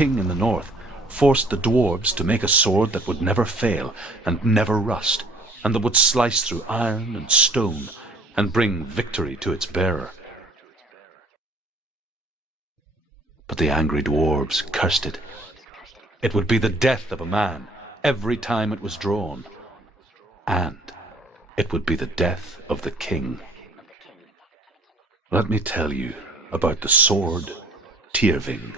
king in the north, forced the dwarves to make a sword that would never fail and never rust, and that would slice through iron and stone and bring victory to its bearer. But the angry dwarves cursed it. It would be the death of a man every time it was drawn, and it would be the death of the king. Let me tell you about the sword Tyrving.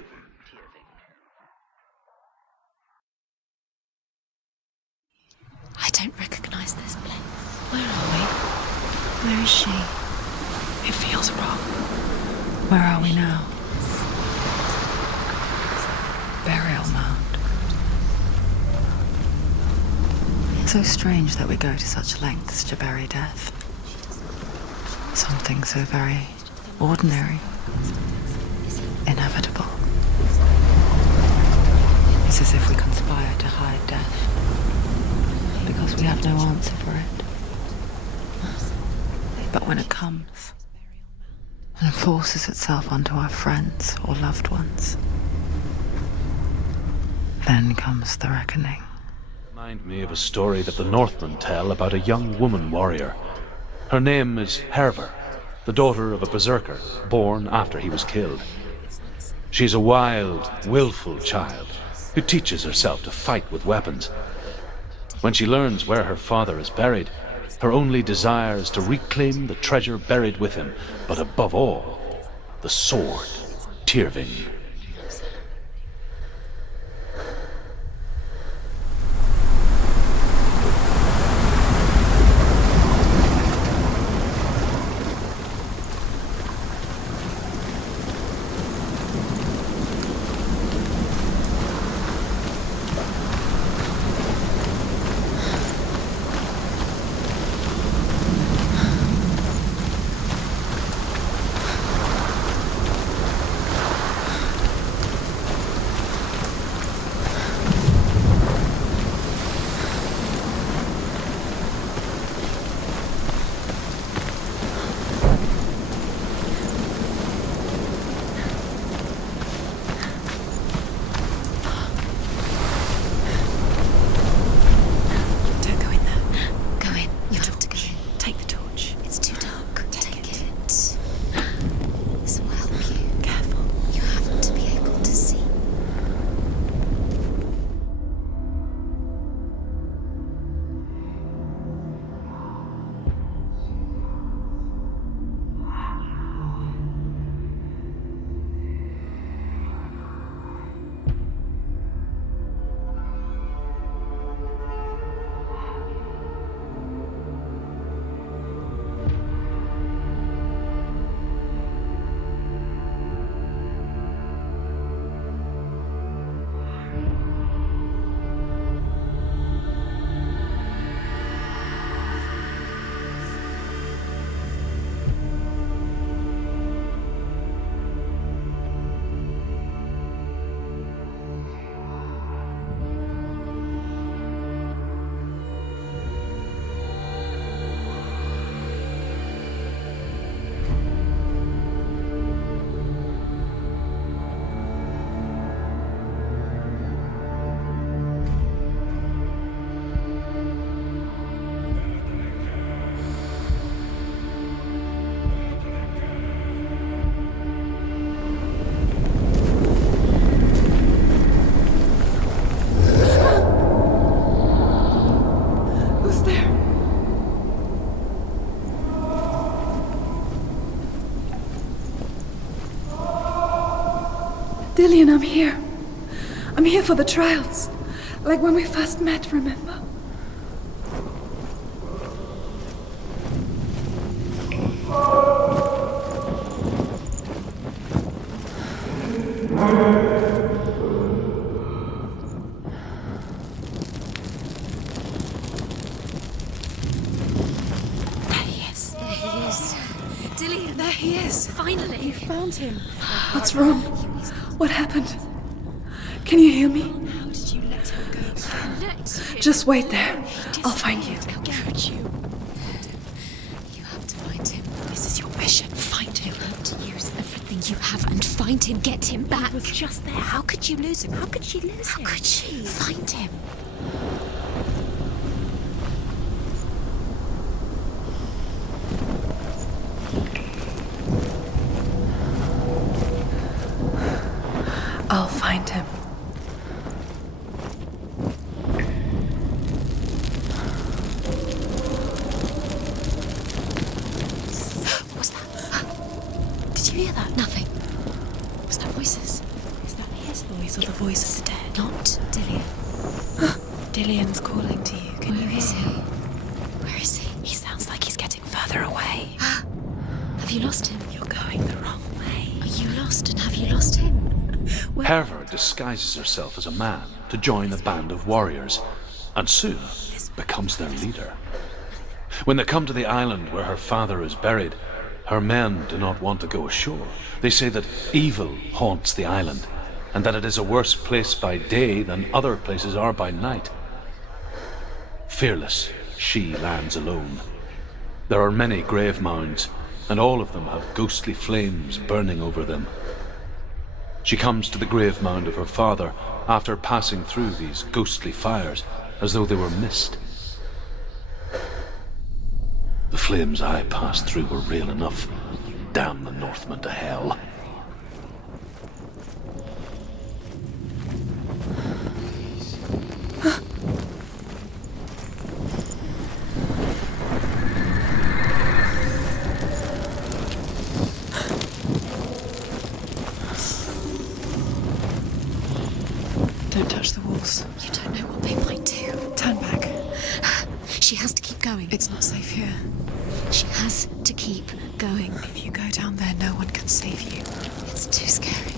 I don't recognize this place. Where are we? Where is she? It feels wrong. Where are we now? Burial mound. So strange that we go to such lengths to bury death. Something so very ordinary, inevitable. It's as if we conspire to hide death, because we have no answer for it. But when it comes, and forces itself onto our friends or loved ones, then comes the reckoning. Remind me of a story that the Northmen tell about a young woman warrior. Her name is Hervor, the daughter of a berserker born after he was killed. She's a wild, willful child who teaches herself to fight with weapons. When she learns where her father is buried, her only desire is to reclaim the treasure buried with him, but above all, the sword Tyrving. Dillian, I'm here. I'm here for the trials. Like when we first met, remember? There he is. Dillian, there he is. Finally. You found him. What's wrong? What happened? Can you hear me? How did you let him go? Just wait there. I'll find you. How could you? You have to find him. This is your mission. Find him. You have to use everything you have and find him. Get him back. He was just there. How could you lose him? How could she lose him? How could she? Find him. I'll find him. What's that? Did you hear that? Nothing. Was that voices? Is that his voice or the voice of the dead? Not Dillian. Dillian's calling to you. Can you hear him? Where is he? He sounds like he's getting further away. Have you lost him? You're going the wrong way. Are you lost and have you lost him? Herver disguises herself as a man to join a band of warriors, and soon becomes their leader. When they come to the island where her father is buried, her men do not want to go ashore. They say that evil haunts the island, and that it is a worse place by day than other places are by night. Fearless, she lands alone. There are many grave mounds, and all of them have ghostly flames burning over them. She comes to the grave mound of her father after passing through these ghostly fires as though they were mist. The flames I passed through were real enough. Damn the Northmen to hell. Don't touch the walls. You don't know what they might do. Turn back. She has to keep going. It's not safe here. She has to keep going. If you go down there, no one can save you. It's too scary.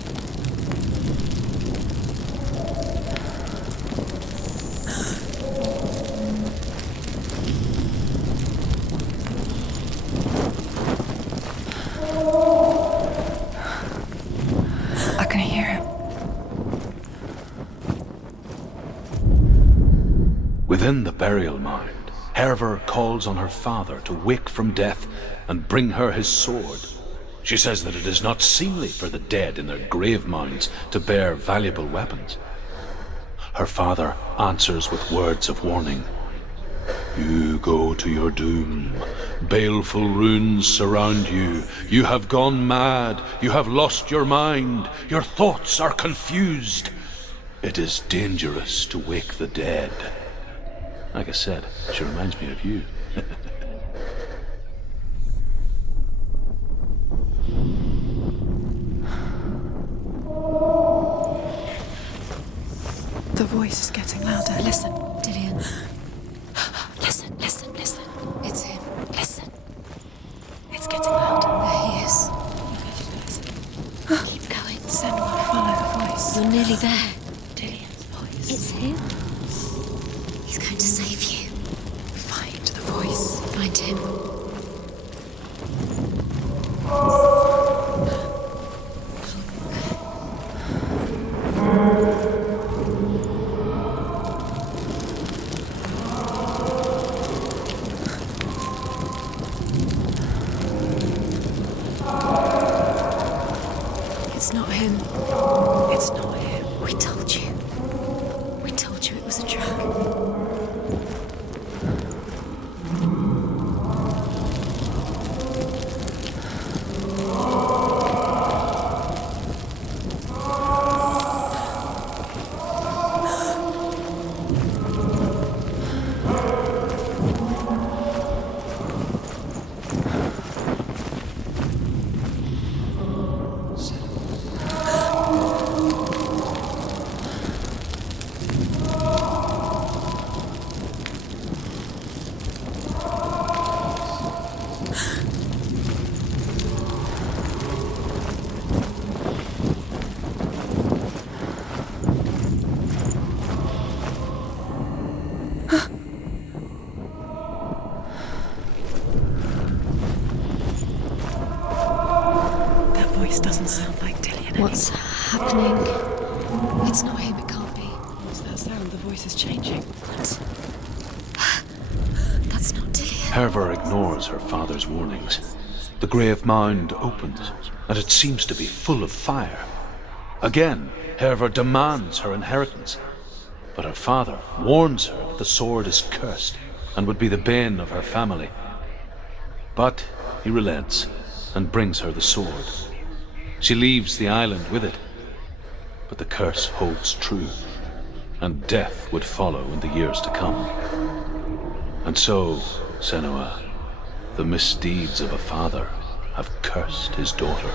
I can hear him. Within the burial mound, Herver calls on her father to wake from death and bring her his sword. She says that it is not seemly for the dead in their grave mounds to bear valuable weapons. Her father answers with words of warning. You go to your doom. Baleful runes surround you. You have gone mad. You have lost your mind. Your thoughts are confused. It is dangerous to wake the dead. Like I said, she reminds me of you. The voice is getting louder. Listen, Dillian. Listen, listen, listen. It's him. Listen. It's getting louder. There he is. Keep going. Senua, follow the voice. You're nearly there. Dillian's voice. It's him. He's going to save you. Find the voice. Find him. It's not him. It's not him. We told you. We told you it was a drug. That voice doesn't sound like Dillian What's happening? It's not him, it can't be. What's that sound? The voice is changing. What? That's not Dillian. Herver ignores her father's warnings. The grave mound opens, and it seems to be full of fire. Again, Herver demands her inheritance, but her father warns her that the sword is cursed and would be the bane of her family. But he relents and brings her the sword. She leaves the island with it, but the curse holds true, and death would follow in the years to come. And so, Senua, the misdeeds of a father have cursed his daughter.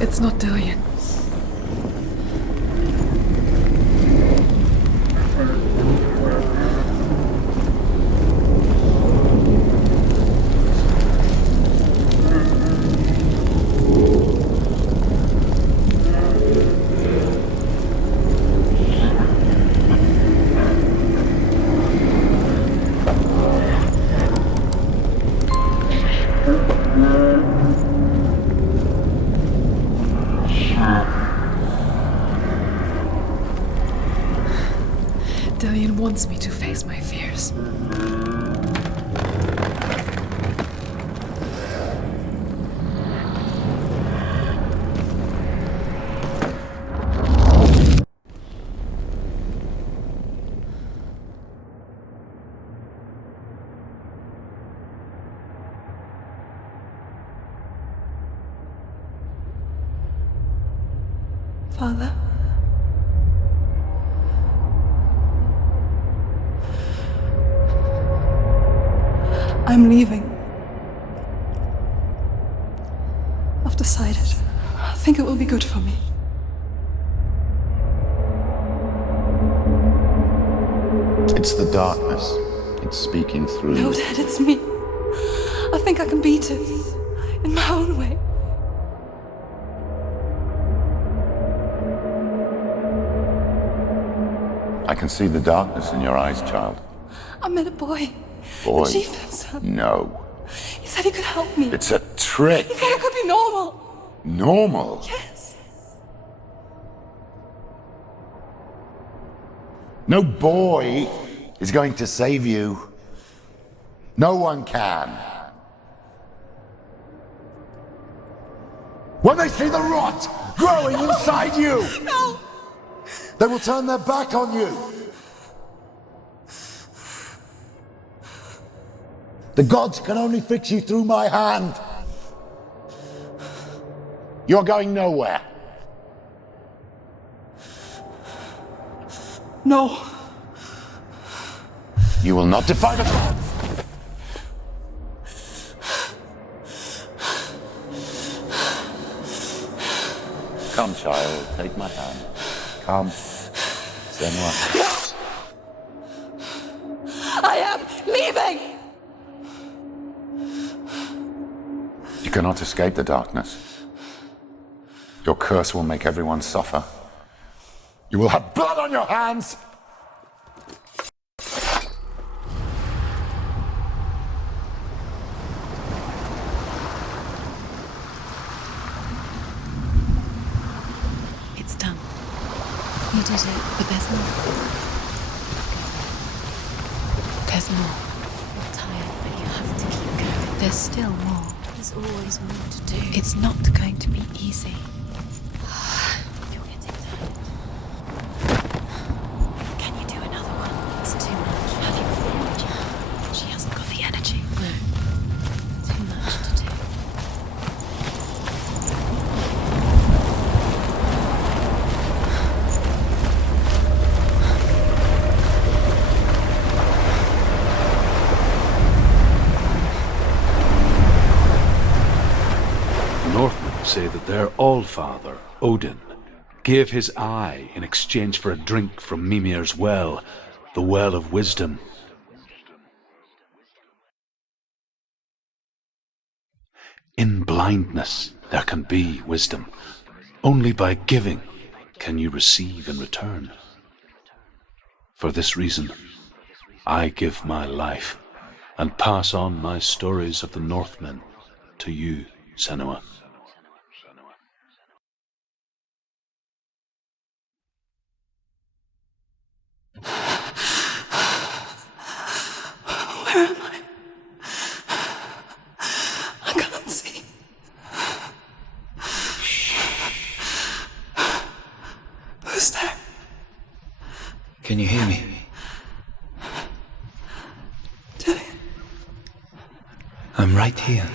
It's not Dillion. Dillion wants me to face my fears. Father? I'm leaving. I've decided. I think it will be good for me. It's the darkness. It's speaking through No, you. Dad, it's me. I think I can beat it. In my own way. I can see the darkness in your eyes, child. I met a boy. Boy. The chief and son. No. He said he could help me. It's a trick. He said I could be normal. Normal? Yes. No boy is going to save you. No one can. When they see the rot growing inside you, No. they will turn their back on you. The gods can only fix you through my hand. You're going nowhere. No. You will not defy the gods. Come, child, take my hand. Come. Senua. I am leaving. You cannot escape the darkness. Your curse will make everyone suffer. You will have blood on your hands! It's done. You did it, but there's more. There's more. You're tired, but you have to keep going. There's still more. There's always more to do. It's not going to be easy. You're getting tired. say that their all-father, Odin, gave his eye in exchange for a drink from Mimir's well, the well of wisdom. In blindness there can be wisdom. Only by giving can you receive in return. For this reason, I give my life and pass on my stories of the Northmen to you, Senua. Where am I? I can't see. Who's there? Can you hear me? Dillian. I'm right here.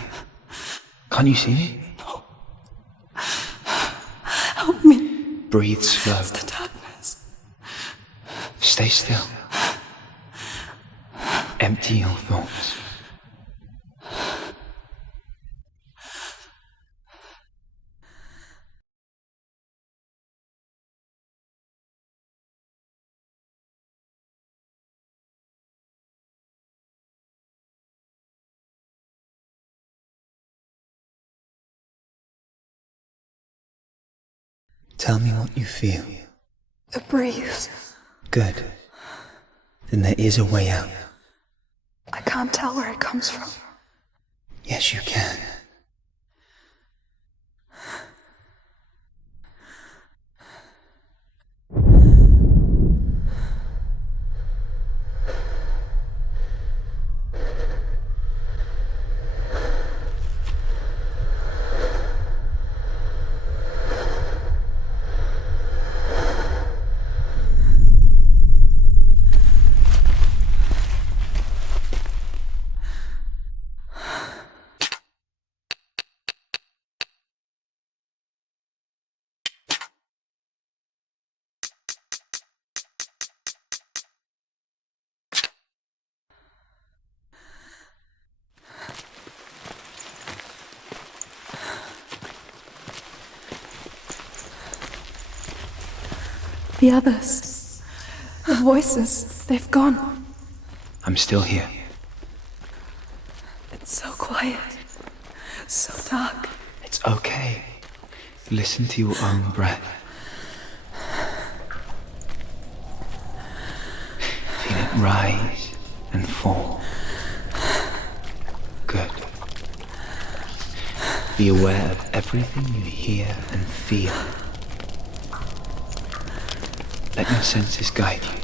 Can't you see me? No. Help me. Breathe slow. It's the darkness. Stay still. Empty your thoughts. Tell me what you feel. The breeze. Good. Then there is a way out. I can't tell where it comes from. Yes, you can. The others. The voices. They've gone. I'm still here. It's so quiet. So dark. It's okay. Listen to your own breath. Feel it rise and fall. Good. Be aware of everything you hear and feel. Let your senses guide you.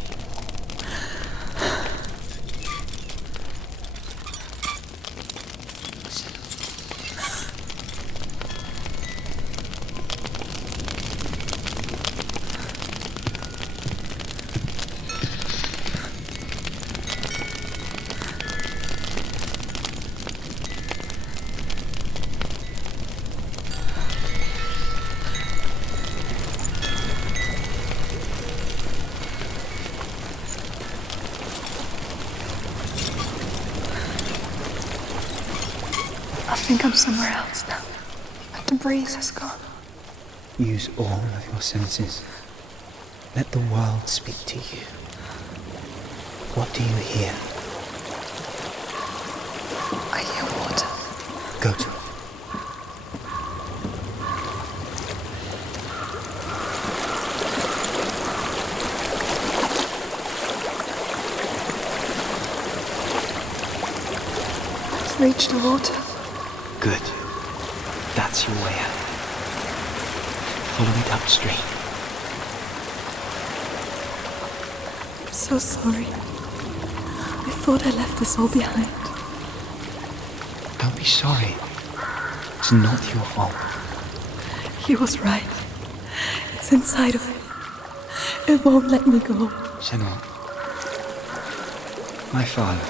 I think I'm somewhere else now. But the breeze has gone. Use all of your senses. Let the world speak to you. What do you hear? I hear water. Go to it. I've reached the water. Good. That's your way out. Follow it upstream. I'm so sorry. I thought I left this all behind. Don't be sorry. It's not your fault. He was right. It's inside of me. It won't let me go. Senua. My father.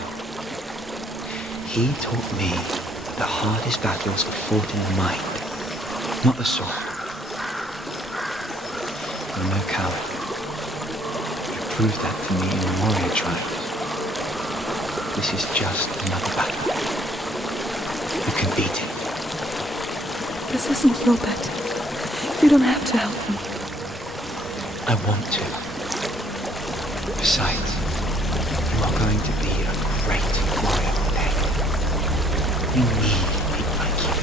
He taught me that the hardest battles are fought in the mind, not the sword. I'm no coward. You proved that to me in the warrior tribe. This is just another battle. You can beat it. This isn't your bed. You don't have to help me. I want to. Besides, you are going to be a great warrior, okay? You need people like you.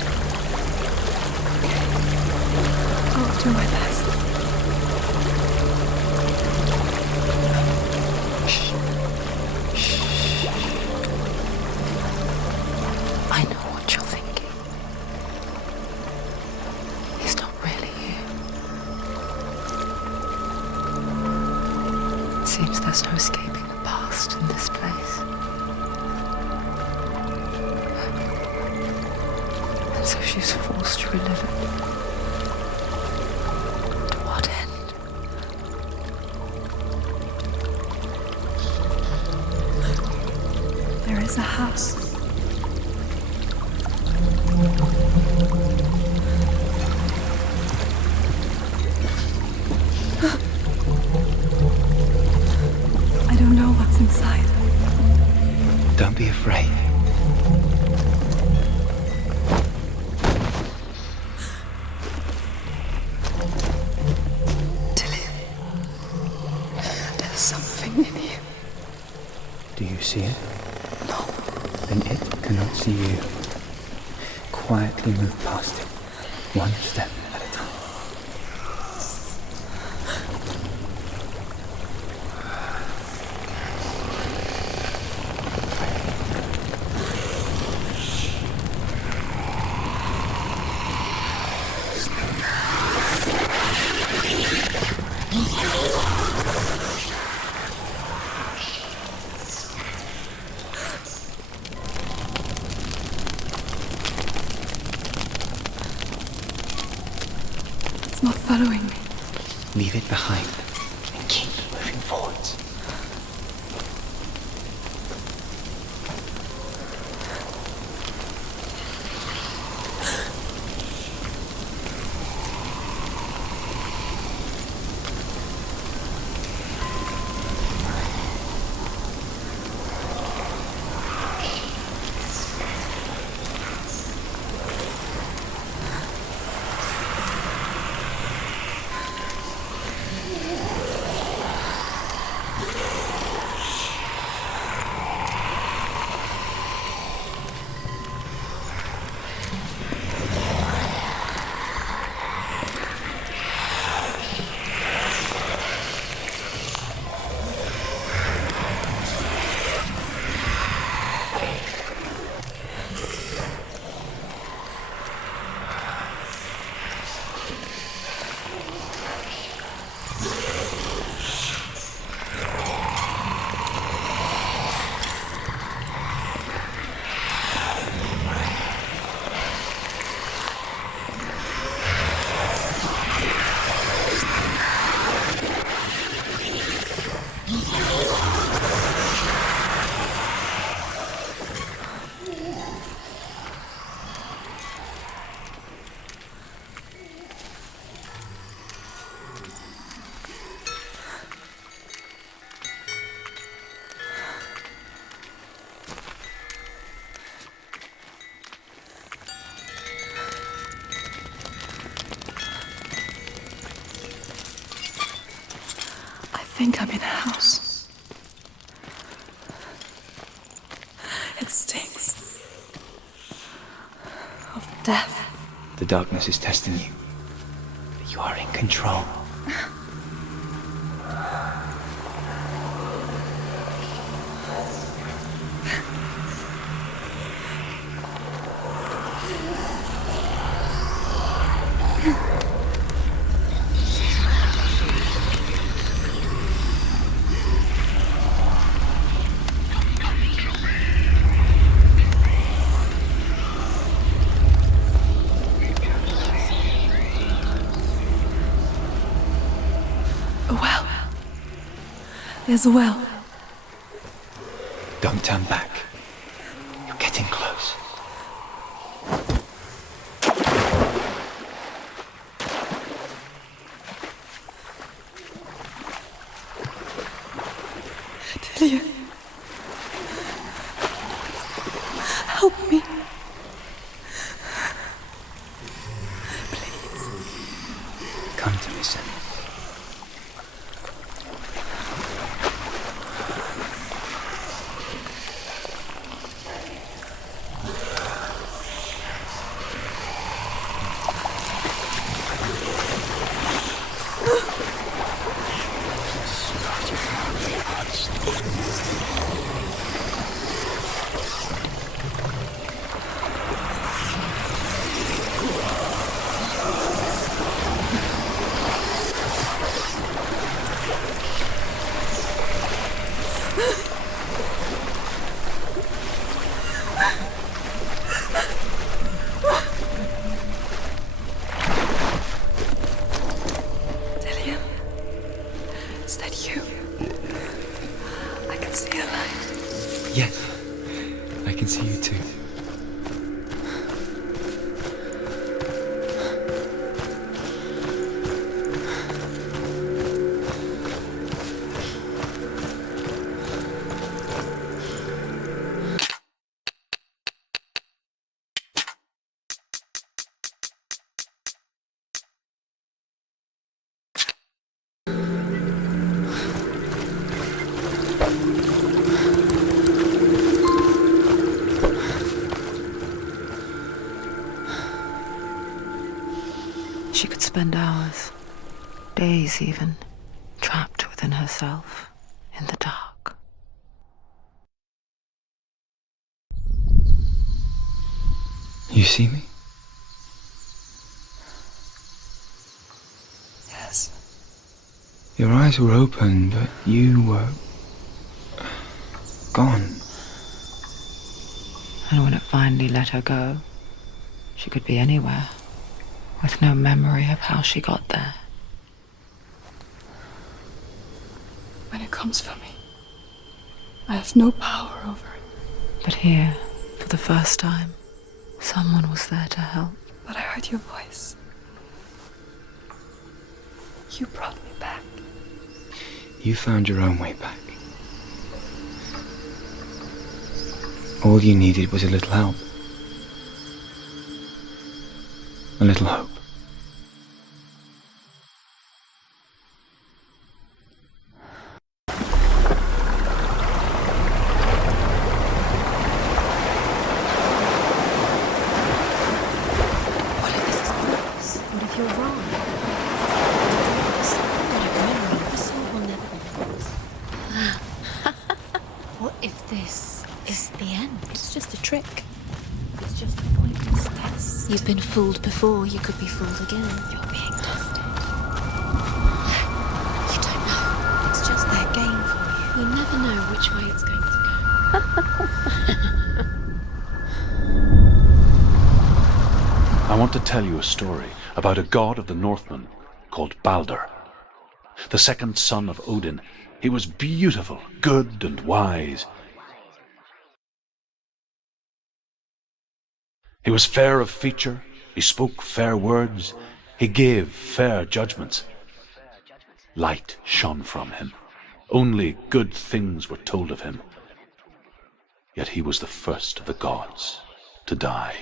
I'll do my best. I know what you're thinking. He's not really here. It seems there's no escaping the past in this place. And so she's forced to relive it. To what end? There is a house. I don't know what's inside. Don't be afraid. Tilly, there's something in here. Do you see it? No. Then it cannot see you. Quietly move past it, one step at a time. It's not following me. Leave it behind and keep moving forwards. I think I'm in a house. It stinks of death. The darkness is testing you, but you are in control. A well. There's a well. Don't turn back. You're getting close. Delia. Help me. she could spend hours, days even, trapped within herself, in the dark. You see me? Yes. Your eyes were open, but you were gone. And when it finally let her go, she could be anywhere, with no memory of how she got there. When it comes for me, I have no power over it. But here, for the first time, someone was there to help. But I heard your voice. You brought me back. You found your own way back. All you needed was a little help. A little hope. What if this is bogus? What if you're wrong? What if this is the end? It's just a trick. It's just a pointless test. You've been fooled before, you could be fooled again. You're being tested. You don't know. It's just their game for you. You never know which way it's going to go. I want to tell you a story about a god of the Northmen called Balder. The second son of Odin. He was beautiful, good, and wise. He was fair of feature, he spoke fair words, he gave fair judgments. Light shone from him. Only good things were told of him. Yet he was the first of the gods to die.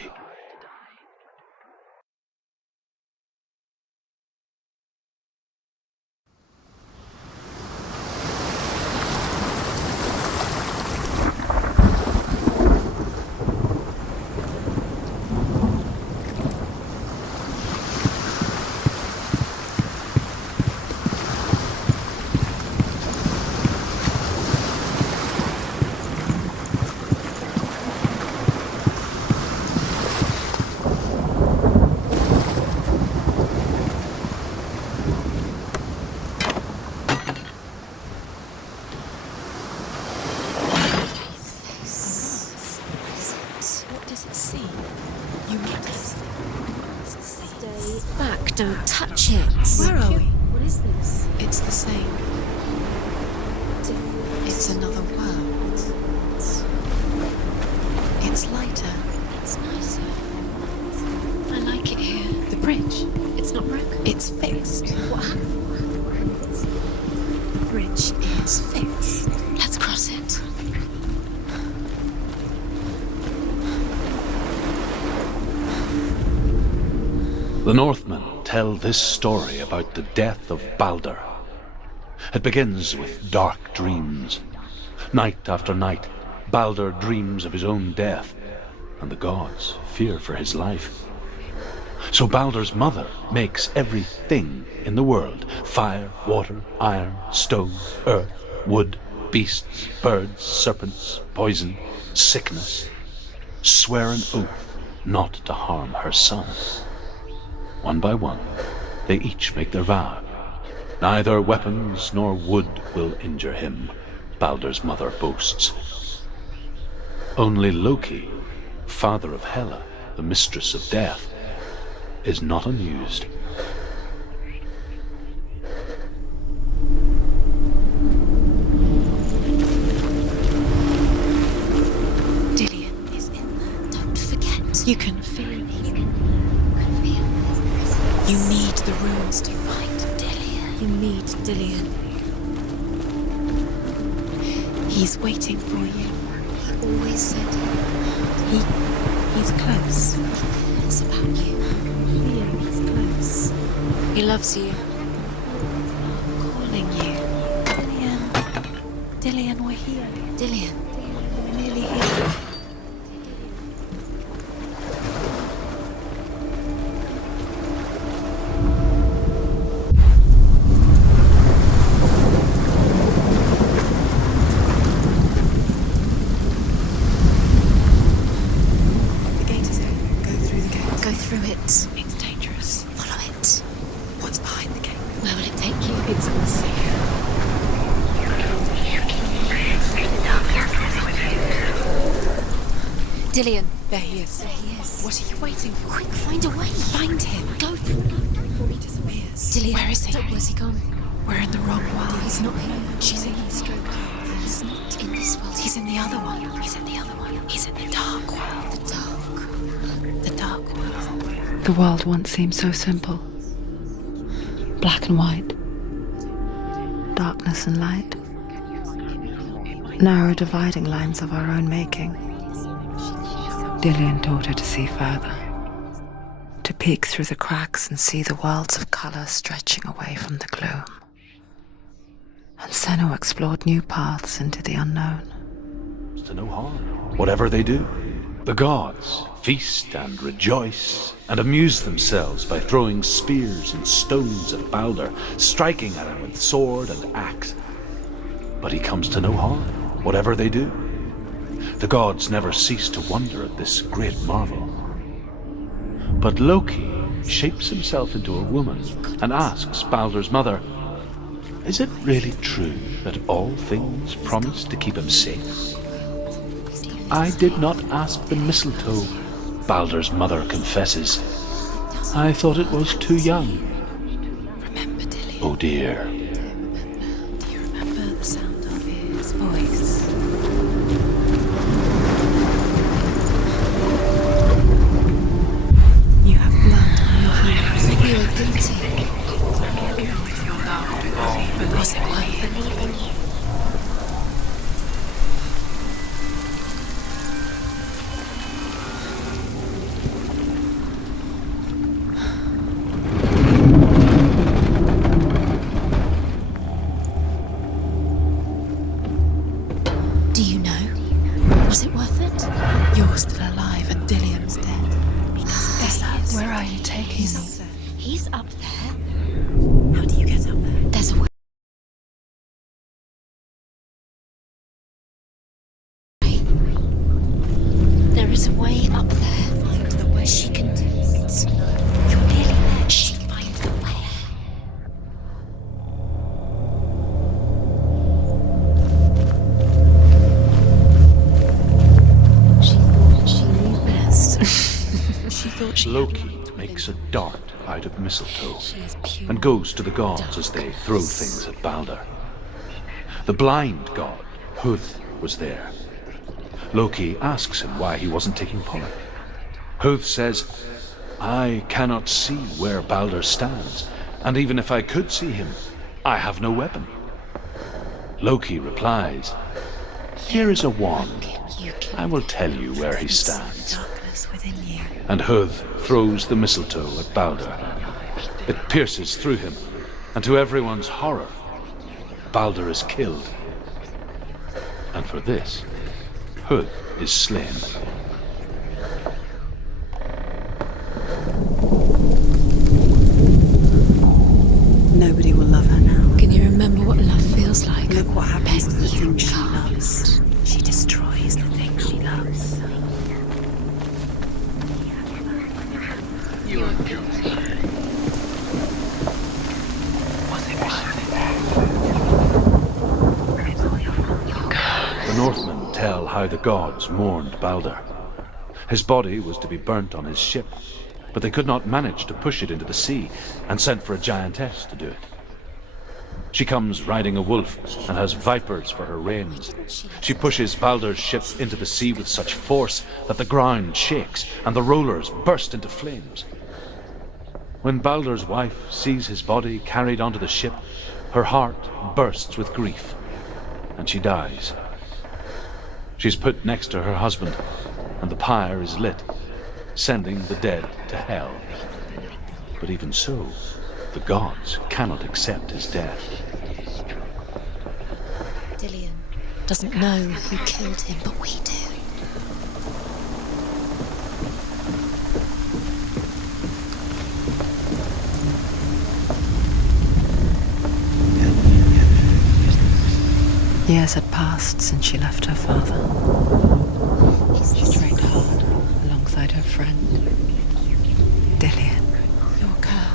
Don't touch it. Where are we? What is this? It's the same. It's another world. It's lighter. It's nicer. I like it here. The bridge. It's not broken. It's fixed. What happened? The bridge is fixed. Let's cross it. The Northmen tell this story about the death of Balder. It begins with dark dreams. Night after night, Balder dreams of his own death, and the gods fear for his life. So Balder's mother makes everything in the world: fire, water, iron, stone, earth, wood, beasts, birds, serpents, poison, sickness, swear an oath not to harm her son. One by one, they each make their vow. Neither weapons nor wood will injure him, Balder's mother boasts. Only Loki, father of Hela, the mistress of death, is not amused. Dillion is in there. Don't forget. You can feel it. You need the runes to find Dillion. You need Dillion. He's waiting for you. He always said he's close. He cares about you. He's close. He loves you. Calling you. Dillion. Dillion, we're here. Dillion. We're nearly here. go through it. It's dangerous. Follow it. What's behind the gate? Where will it take you? It's unsafe. Dillian. There he is. There he is. What are you waiting for? Quick, find a way. Find him. Go. Before he disappears. Dillian. Where is he? Where's he gone? We're in the wrong world. He's not here. She's in his stroke. He's not in this world. He's in the other one. He's in the other one. He's in the dark world. the dark. The dark world. The world once seemed so simple. Black and white. Darkness and light. Narrow dividing lines of our own making. Dillian taught her to see further. To peek through the cracks and see the worlds of colour stretching away from the gloom. And Senua explored new paths into the unknown. To no harm, whatever they do. The gods feast and rejoice and amuse themselves by throwing spears and stones at Balder, striking at him with sword and axe. But he comes to no harm, whatever they do. The gods never cease to wonder at this great marvel. But Loki shapes himself into a woman and asks Balder's mother, "Is it really true that all things promise to keep him safe?" "I did not ask the mistletoe," Balder's mother confesses. "I thought it was too young." Remember, Dillian? Oh dear. Do you remember the sound of his voice? You have blood on your hands. You are guilty. Was it worth it? Do you know? Was it worth it? You're still alive and Dillian's dead. He doesn't deserve. Where are you taking me? He's up there. How do you get up there? There's a way. There is a way up there. Find the way. She can do it. You're nearly there. She can find the way. She thought she knew best. She thought she Loki makes a dart out of mistletoe She is pure. and goes to the gods as they throw things at Balder. The blind god, Huth, was there. Loki asks him why he wasn't taking part. Huth says, "I cannot see where Balder stands, and even if I could see him, I have no weapon." Loki replies, "Here is a wand. You can I will tell you where he stands." darkness within you. And Huth throws the mistletoe at Balder. It pierces through him, and to everyone's horror, Balder is killed. And for this, Huth is slain. Nobody will love her now. Can you remember what love feels like? Look what happens to the Bet you things she can't. loves. She destroys the things she loves. You are guilty. The Northmen tell how the gods mourned Balder. His body was to be burnt on his ship, but they could not manage to push it into the sea and sent for a giantess to do it. She comes riding a wolf and has vipers for her reins. She pushes Balder's ship into the sea with such force that the ground shakes and the rollers burst into flames. When Balder's wife sees his body carried onto the ship, her heart bursts with grief, and she dies. She's put next to her husband, and the pyre is lit, sending the dead to hell. But even so, the gods cannot accept his death. Dillian doesn't know who killed him, but we do. Years had passed since she left her father. Is She this trained hard alongside her friend.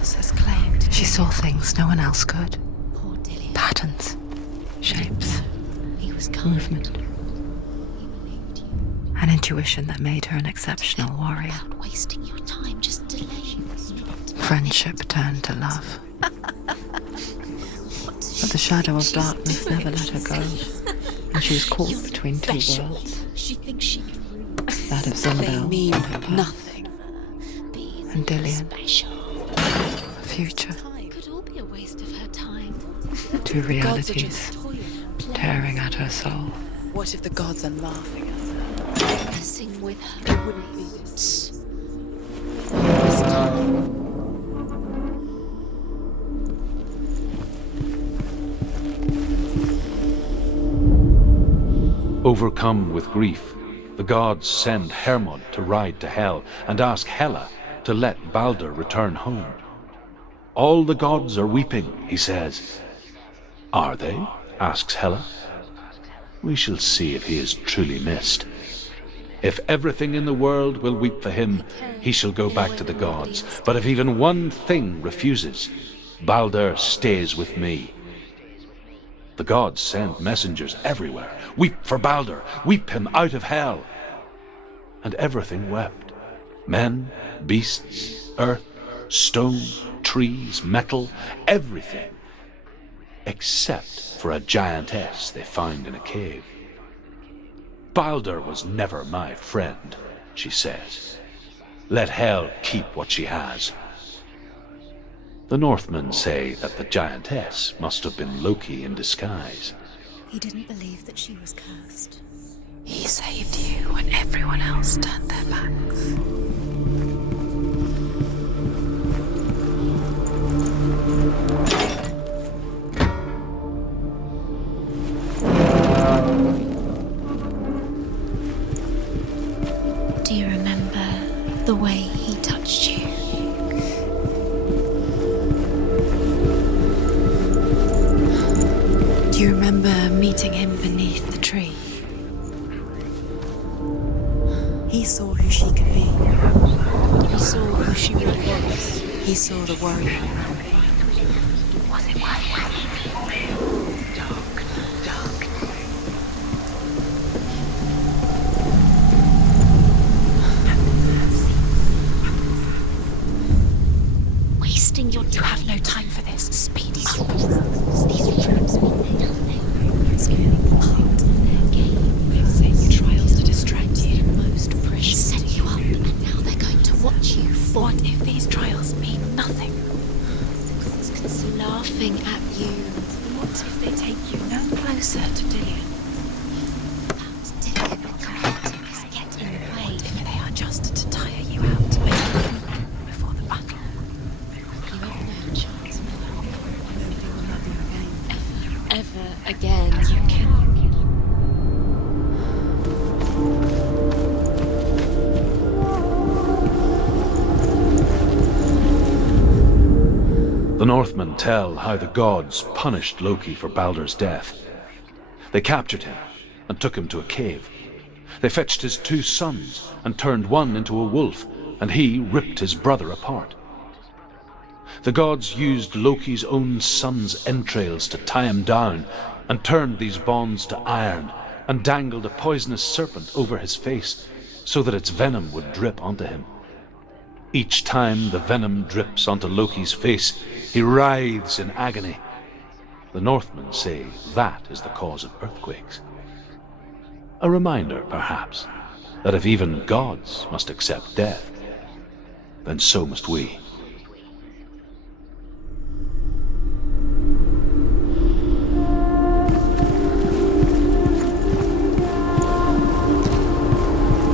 Chaos has claimed. She saw things no one else could. Poor Dillian. Patterns, shapes, He was kind. movement. He believed you. An intuition that made her an exceptional warrior. Without wasting your time, just delay. Friendship turned to love. But the shadow of darkness never let her go, and she was caught between two worlds. She thinks she can rule. That of They Zundel mean on her path, nothing. and Dillian, Special. a future. Could all be a waste of her time. Two Gods are realities just toying, tearing at her soul. What if the gods are laughing at her? messing with her. It wouldn't be this. Overcome with grief, the gods send Hermod to ride to Hell and ask Hela to let Balder return home. All the gods are weeping, he says. Are they? Asks Hela. We shall see if he is truly missed. If everything in the world will weep for him, he shall go back to the gods. But if even one thing refuses, Balder stays with me. The gods send messengers everywhere. Weep for Balder, weep him out of Hell. And everything wept. Men, beasts, earth, stone, trees, metal, everything. Except for a giantess they find in a cave. Balder was never my friend, she says. Let Hell keep what she has. The Northmen say that the giantess must have been Loki in disguise. He didn't believe that she was cursed. He saved you when everyone else turned their backs. Do you remember the way he touched you? Do you remember meeting him beneath the tree? He saw who she could be. He saw who she really was. He saw the warrior. Was it dark? Wasting your time. You have no time for this. Speed. These rooms mean nothing. It's part of their game. They've sent you trials to distract you. Most precious. Set you up, and now they're going to watch you fall. What if these trials mean nothing? Laughing at you. What if they take you no closer to Dillian? Dillian or creating is get in the way. What if they are just to tire you out before the battle? You have no chance, ever again. You can. The Northmen tell how the gods punished Loki for Balder's death. They captured him and took him to a cave. They fetched his 2 sons and turned one into a wolf, and he ripped his brother apart. The gods used Loki's own son's entrails to tie him down and turned these bonds to iron and dangled a poisonous serpent over his face so that its venom would drip onto him. Each time the venom drips onto Loki's face, he writhes in agony. The Northmen say that is the cause of earthquakes. A reminder, perhaps, that if even gods must accept death, then so must we.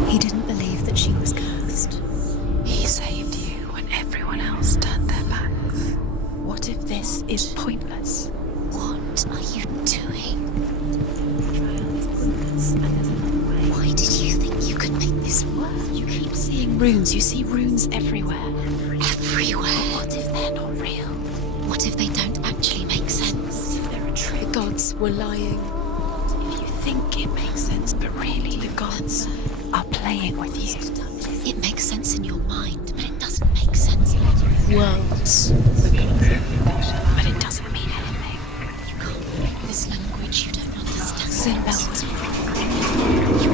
He didn't believe that she was cursed. He saved you when everyone else turned their backs. What if this is pointless? What are you doing? Why did you think you could make this work? You keep seeing runes. You see runes everywhere. Everywhere. What if they're not real? What if they don't actually make sense? They're a trick. The gods were lying. If you think it makes sense, but really the gods are playing with you. It makes sense in your mind, but it doesn't make sense. worlds. But it doesn't mean anything. This language you don't understand. Seatbelt. You're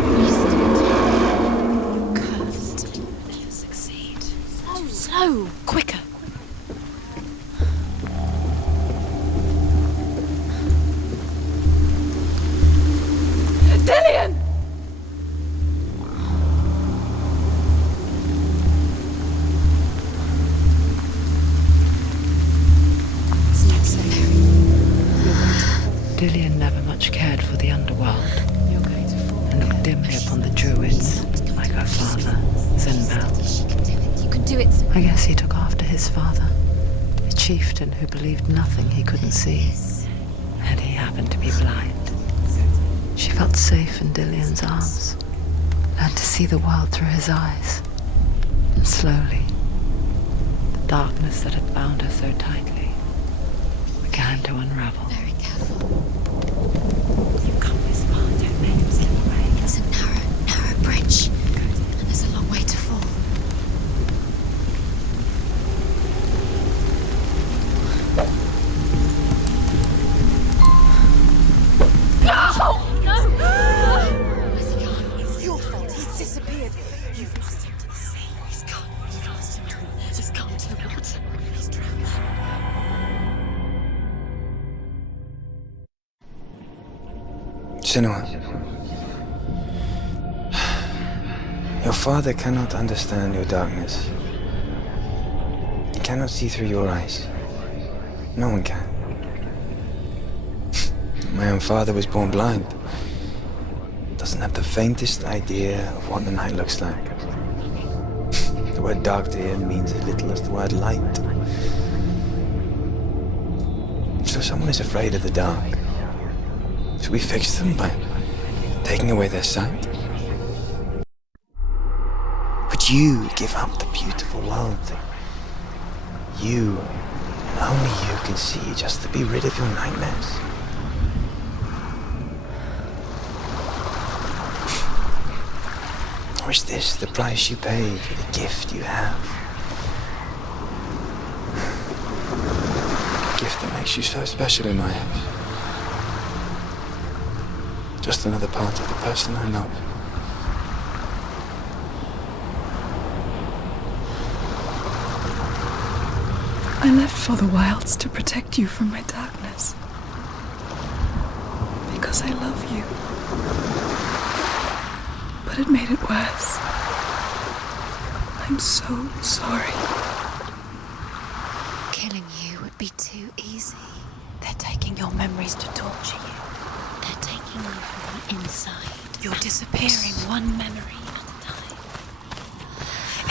cursed. You'll succeed. Slow. Quicker. Dillian! Dillian never much cared for the underworld and looked dimly upon the druids, like her father, Senua. You can do it. I guess he took after his father, a chieftain who believed nothing he couldn't see, and he happened to be blind. She felt safe in Dillian's arms, learned to see the world through his eyes, and slowly, the darkness that had bound her so tightly began to unravel. Very careful. You've come this far, don't make him slip away. It's a narrow bridge. And there's a long way to fall. It's your fault. He's disappeared. You've lost him to the sea. He's gone. You've lost him to the He's gone to the water. He's drowned. Senua, your father cannot understand your darkness. He cannot see through your eyes. No one can. My own father was born blind. Doesn't have the faintest idea of what the night looks like. The word dark to him means as little as the word light. So someone is afraid of the dark. Should we fix them by taking away their sight? Would you give up the beautiful world that you, and only you, can see just to be rid of your nightmares? Or is this the price you pay for the gift you have? A gift that makes you so special in my eyes. Just another part of the person I love. I left for the wilds to protect you from my darkness. Because I love you. But it made it worse. I'm so sorry. Killing you would be too easy. They're taking your memories to torture you. They're taking you from the inside. You're disappearing one memory at a time.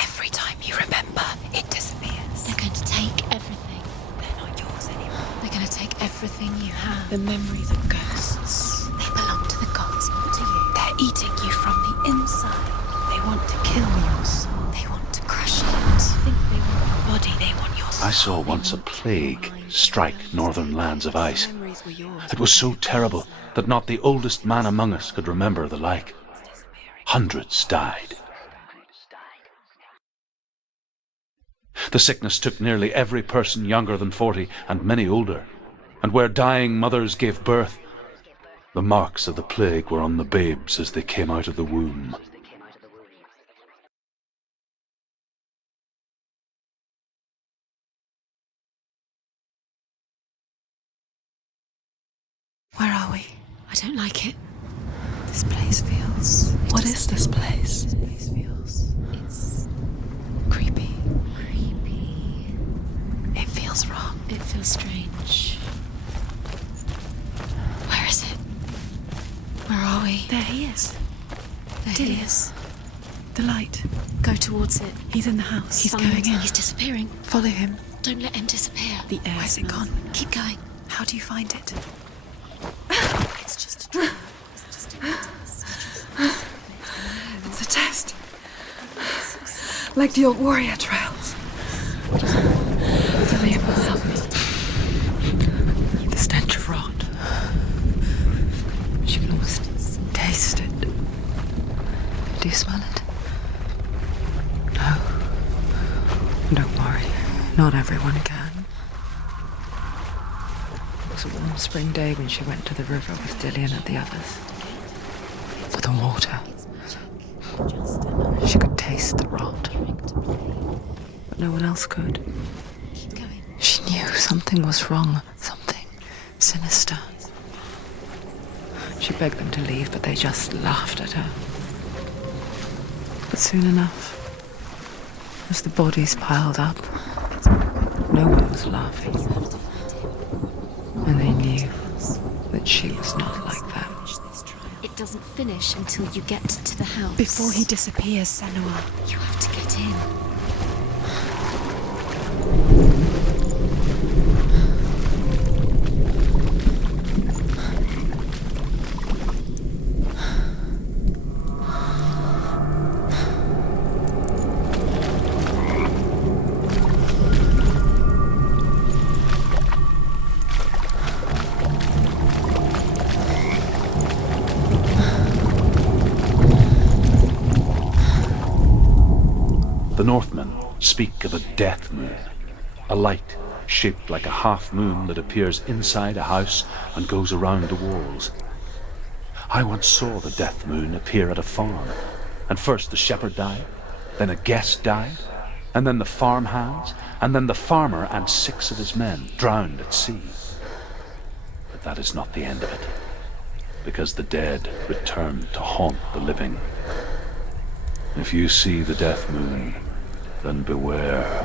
Every time you remember, it disappears. They're going to take everything. They're not yours anymore. They're going to take everything you have. The memories are ghosts. They belong to the gods, not to you. They're eating you from the inside. They want to kill your soul. They want to crush it. They think they want your body. They want your soul. I saw once a plague strike northern lands of ice. Memories were yours. It was so terrible that not the oldest man among us could remember the like. Hundreds died. The sickness took nearly every person younger than 40 and many older. And where dying mothers gave birth, the marks of the plague were on the babes as they came out of the womb. Where are we? I don't like it. This place feels... What is this place? This place feels... It's... creepy. Creepy. It feels wrong. It feels strange. Where is it? Where are we? There he is. There he is. The light. Go towards it. He's in the house. He's Find going it. in. He's disappearing. Follow him. Don't let him disappear. The air Where's it smells. gone? Keep going. How do you find it? It's just a trial. It's just a test. It's a test. Like the old warrior trials. Dillian will help me. The stench of rot. She can almost taste it. Do you smell it? No. Don't worry. Not everyone can. It was a warm spring day when she went to the river with Dillian and the others. For the water. She could taste the rot. But no one else could. She knew something was wrong, something sinister. She begged them to leave, but they just laughed at her. But soon enough, as the bodies piled up, no one was laughing. And they knew that she was not like them. It doesn't finish until you get to the house. Before he disappears, Senua. You have to get in. The Northmen speak of a death moon, a light shaped like a half moon that appears inside a house and goes around the walls. I once saw the death moon appear at a farm, and first the shepherd died, then a guest died, and then the farmhands, and then the farmer and 6 of his men drowned at sea. But that is not the end of it, because the dead return to haunt the living. If you see the death moon, then beware,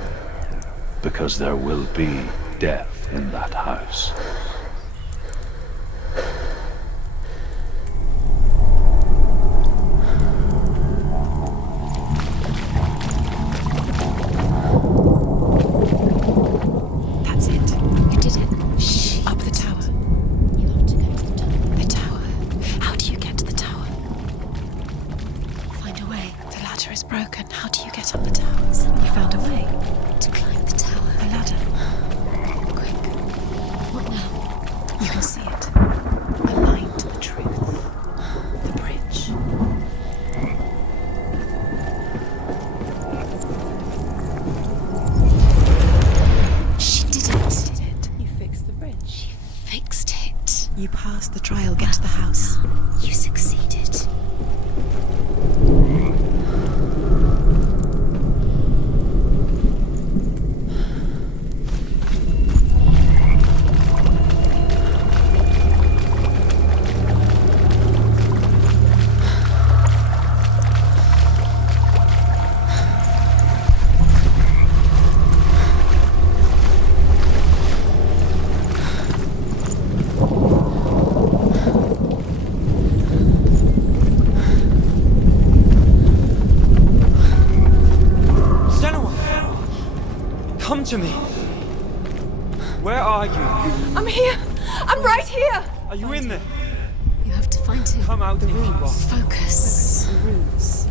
because there will be death in that house. That's it. You did it. Shh. Up the tower. You have to go to the top. The tower. How do you get to the tower? Find a way. The ladder is broken. How do you get up the tower? You found a way to climb the tower. A ladder. Quick. What now? You can see it. A line to the truth. The bridge. She did it. You fixed the bridge. She fixed it. You passed the trial. Get to the house. You succeeded. Senua! Come to me! Where are you? I'm here. I'm right here. Are you in there? You have to find him. Come out if you are. Focus. The runes.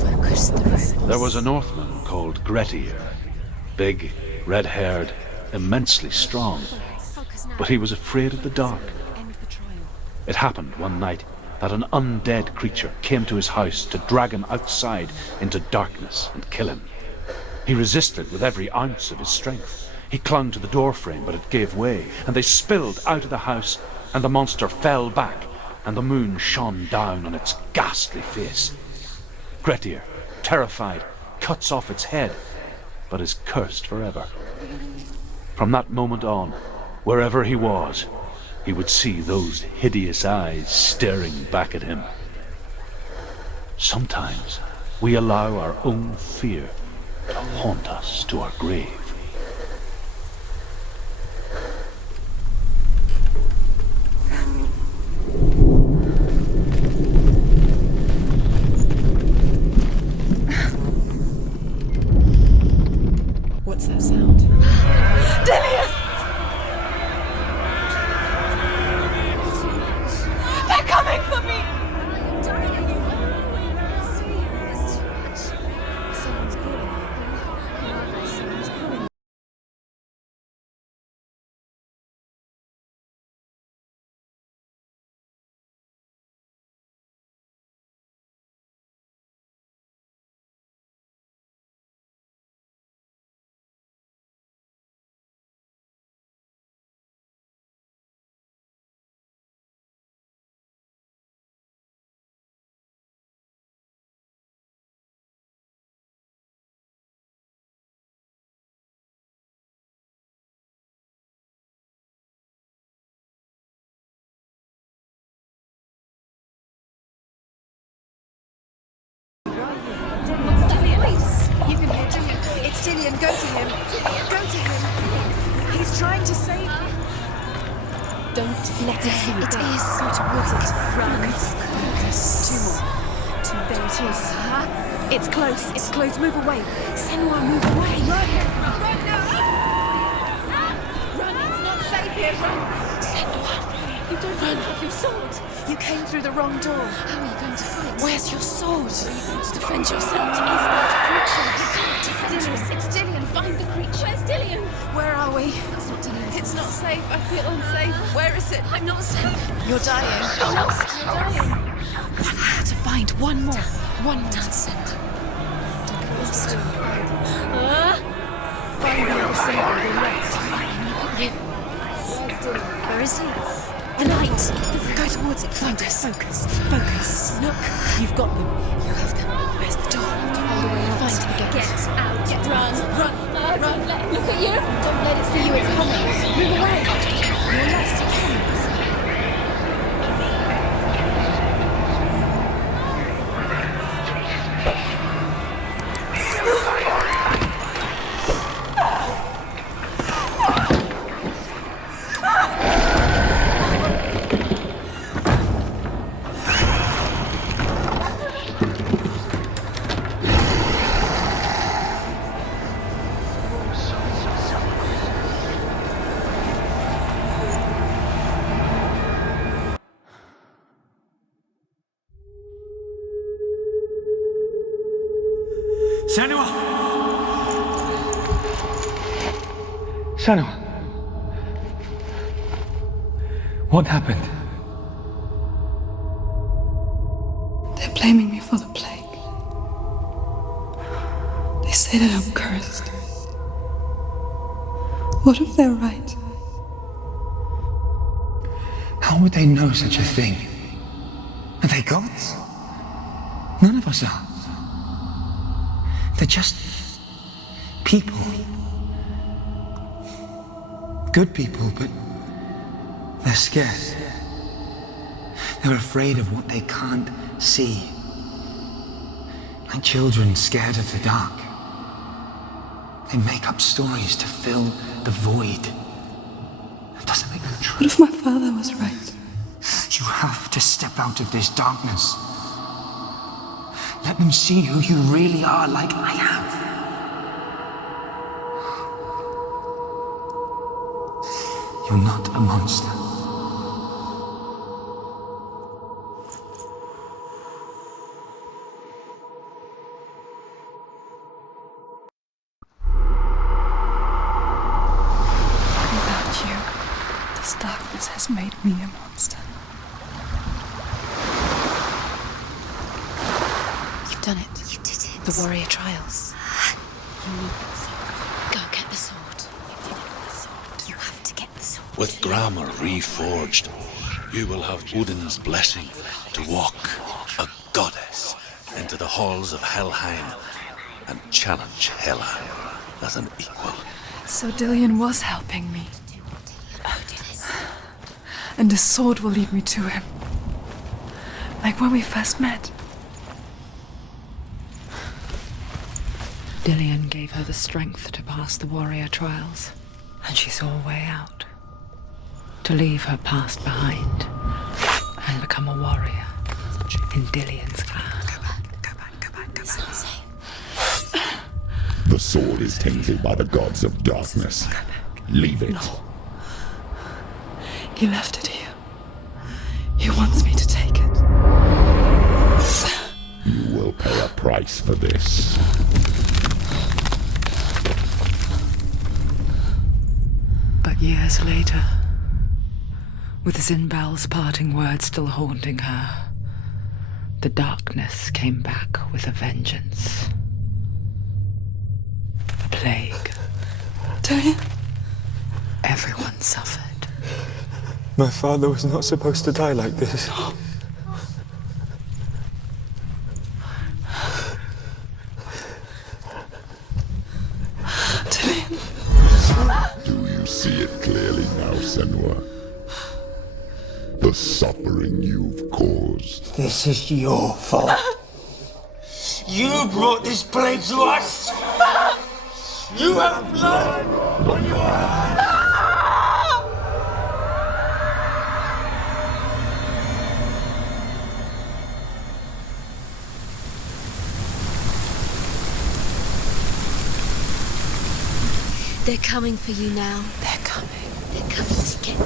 Focus the runes. There was a Northman called Grettir, big, red-haired, immensely strong, Focus now. but he was afraid of the dark. It happened one night that an undead creature came to his house to drag him outside into darkness and kill him. He resisted with every ounce of his strength. He clung to the doorframe, but it gave way, and they spilled out of the house, and the monster fell back, and the moon shone down on its ghastly face. Grettir, terrified, cuts off its head, but is cursed forever. From that moment on, wherever he was, he would see those hideous eyes staring back at him. Sometimes we allow our own fear to haunt us to our grave. What's that sound? Dillian! They're coming for me! Someone's calling. Dillian, go to him. Go to him. He's trying to save you. Don't let it see. It is. Go towards it. Run. Focus. Two more. There it is. It's close. It's close. Move away. Senua, move away. Run. Run now. Run. It's not safe here. Run. Senua. You don't have your sword. You came through the wrong door. How are you going to fight? Where's your sword? Are you going to defend yourself? What is that creature? You can't defend yourself. It's Dillian. Find the creature. Where's Dillian? Where are we? It's not Dillian. It's not safe. I feel unsafe. Where is it? I'm not safe. You're dying. I'm lost. You're dying. One more to find. One more. One more. Don't send. Find the other side of the rest. Where is he? The light. Go towards it. Focus. Focus. Focus. Look. You've got them. You have them. Where's the door? Find a way out. Find the gate. Get out. Run. Run. Run. Don't let it look at you. Don't let it see you. It's coming. Move away. You're lost again. Senua! Senua! What happened? They're blaming me for the plague. They say that I'm cursed. What if they're right? How would they know such a thing? Are they gods? None of us are. They're just people. Good people, but they're scared. They're afraid of what they can't see. Like children scared of the dark. They make up stories to fill the void. That doesn't make them true. What if my father was right? You have to step out of this darkness. Let them see who you really are, like I have. You're not a monster. Without you, this darkness has made me a monster. You've done it. You did it. The warrior trials. Go get the sword. You have to get the sword. With grammar reforged, you will have Odin's blessing to walk, a goddess, into the halls of Helheim and challenge Hela as an equal. So Dillian was helping me. And the sword will lead me to him. Like when we first met. Dillian gave her the strength to pass the warrior trials, and she saw a way out. To leave her past behind and become a warrior in Dillian's clan. Go back. The sword is tainted by the gods of darkness. Leave it. No. He left it here. He wants me to take it. You will pay a price for this. But years later, with Zinbel's parting words still haunting her, the darkness came back with a vengeance. A plague. Dillian? Everyone suffered. My father was not supposed to die like this. Do you see it clearly now, Senua? The suffering you've caused. This is your fault. You brought this plague to us! You have blood on your hands! They're coming for you now. They're coming. They're coming to get you.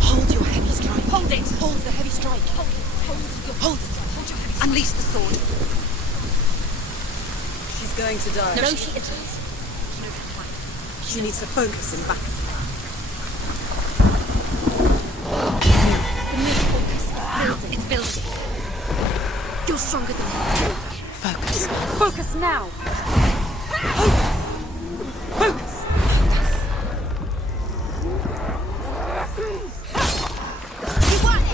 Hold your heavy strike. Hold it. Hold the heavy strike. Hold it. Hold it. Hold your heavy strike. Unleash the sword. She's going to die. No, she isn't. She needs to focus in battle. The new focus is building. It's building. You're stronger than me. Focus. Focus now. Focus. You won it.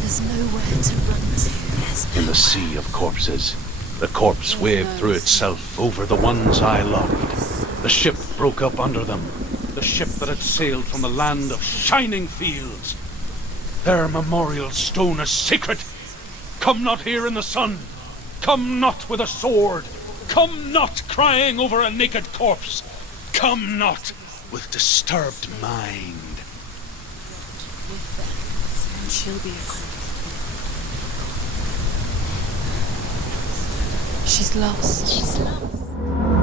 There's nowhere to run to. In the sea of corpses, the corpse waved through itself over the ones I loved. The ship broke up under them. The ship that had sailed from the land of shining fields. Their memorial stone is sacred. Come not here in the sun. Come not with a sword. Come not crying over a naked corpse. Come not with disturbed mind. She'll be a queen. She's lost. She's lost.